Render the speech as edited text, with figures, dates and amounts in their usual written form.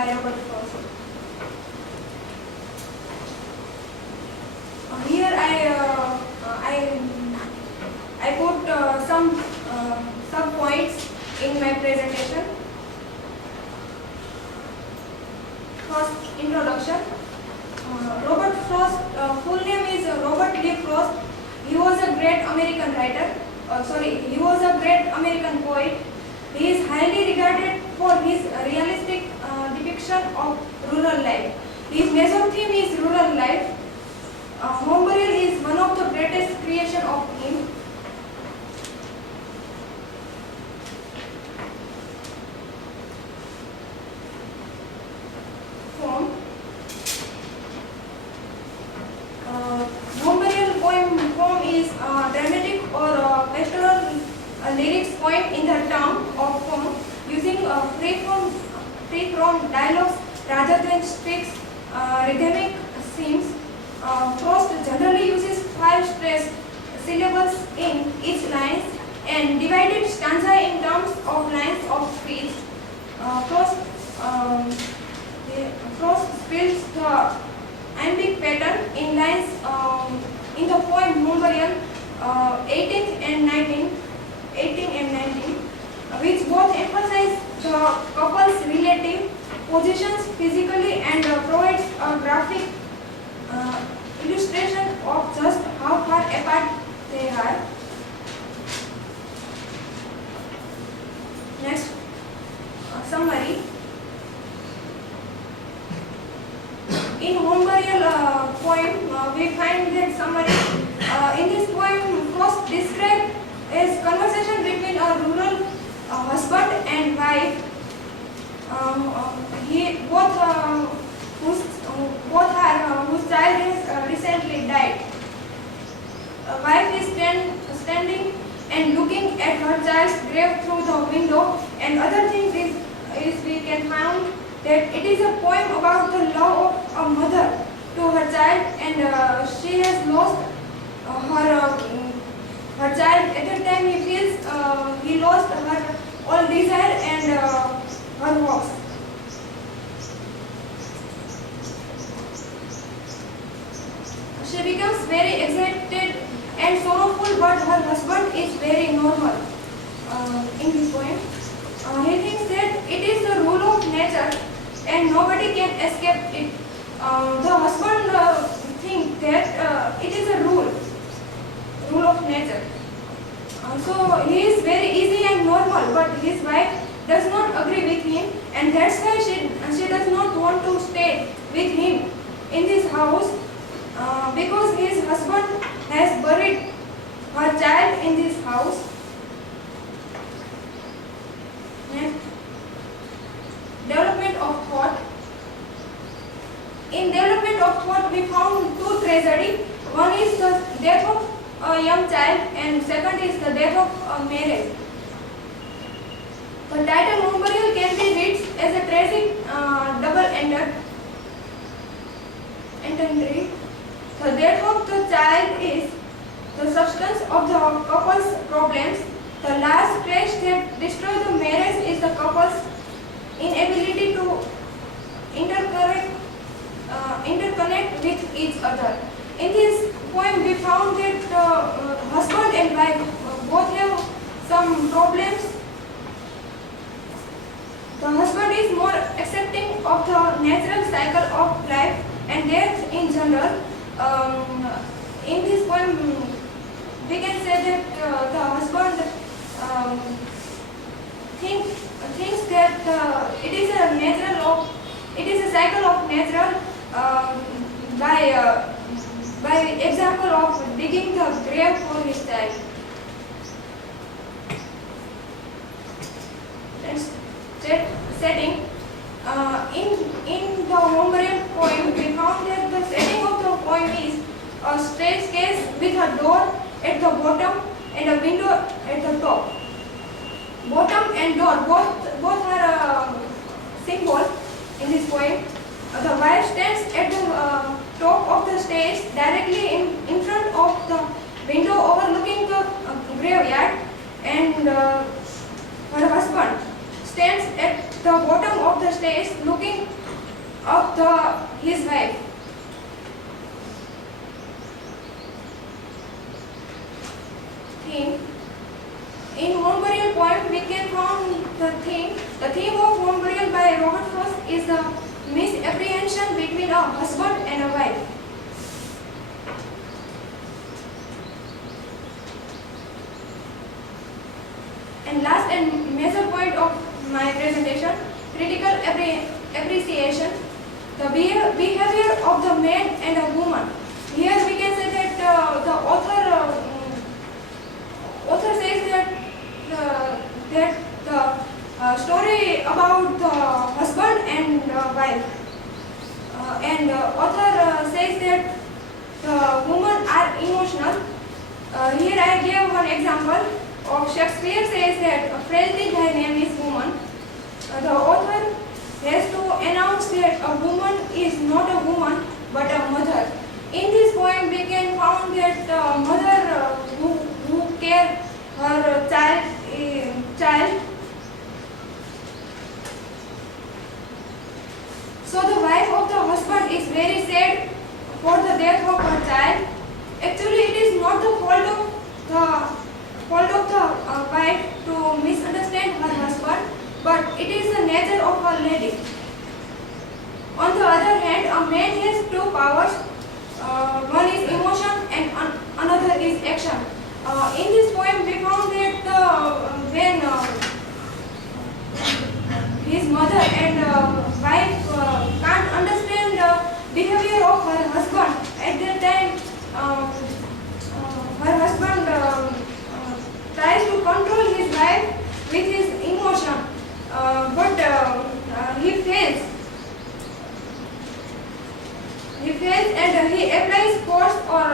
by Robert Frost. Here I put some sub points in my presentation. First, introduction. Robert Frost, full name is Robert Lee Frost. He was a great American writer. He was a great American poet. He is highly regarded for his realistic depiction of rural life. His major theme is rural life. Home burial is one of the greatest creation of him. Home burial poem is dramatic or pastoral lyrics poem in the term of poem using free from dialogues rather than strict rhythmic themes. Frost generally uses 5 stressed syllables in each line and divided stanza in terms of lines of speech. Frost spells the iambic pattern in lines in the poem Home Burial 18 and 19, which both emphasize the couple's relative positions physically and provides a graphic illustration of just how far apart they are. Next, summary. In Home Burial poem, we find that summary. In this poem, Frost describes as conversation between a rural husband and wife. Whose child has recently died. A wife is standing and looking at her child's grave through the window, and other things is we can find that it is a poem about the love of a mother to her child, and she has lost her child. At that time he feels he lost her all desire and her hopes. She becomes very excited and sorrowful, but her husband is very normal in this poem. He thinks that it is the rule of nature and nobody can escape it. The husband thinks that it is a rule of nature. So he is very easy and normal, but his wife does not agree with him, and that's why she does not want to stay with him in this house because his husband has buried her child in this house. Next, development of thought. In development of thought, we found 2 tragedies. One is the death of a young child, and second is the death of a marriage. The title Home Burial can be read as a tragic double-ended entry. The death of the child is the substance of the couple's problems. The last crash that destroys the marriage is the couple's inability to interconnect with each other. In this poem, we found that husband and wife both have some problems. The husband is more accepting of the natural cycle of life and death in general. In this poem, we can say that the husband thinks that it is a cycle of natural by example of digging the grave for his child. Next, setting. In the Home Burial poem, we found that the setting of the poem is a staircase with a door at the bottom and a window at the top. Bottom and door both are a symbol in this poem. The wife stands at the top of the stairs directly in front of the window overlooking the graveyard, and her husband stands at the bottom of the the stairs looking up his wife. Theme. In Home Burial poem, we can find the theme. The theme of Home Burial by Robert Frost is the misapprehension between a husband and a wife. And last and major point of my presentation, critical appreciation, the behavior of the man and a woman. Here we can say that the author says that the story about the husband and wife, and author says that the women are emotional. Here I give one example of Shakespeare says that frailty thy name is woman. The author has to announce that a woman is not a woman but a mother. In this poem we can find that mother who care her child. So the wife of the husband is very sad for the death of her child. Actually it is not the fault of the wife to misunderstand her husband, but it is the nature of a lady. On the other hand, a man has two powers. One is emotion and another is action. In this poem, we found that when his mother and wife can't understand the behavior of her husband, at that time her husband tries to control his wife with his emotion, but he fails. He fails and he applies force or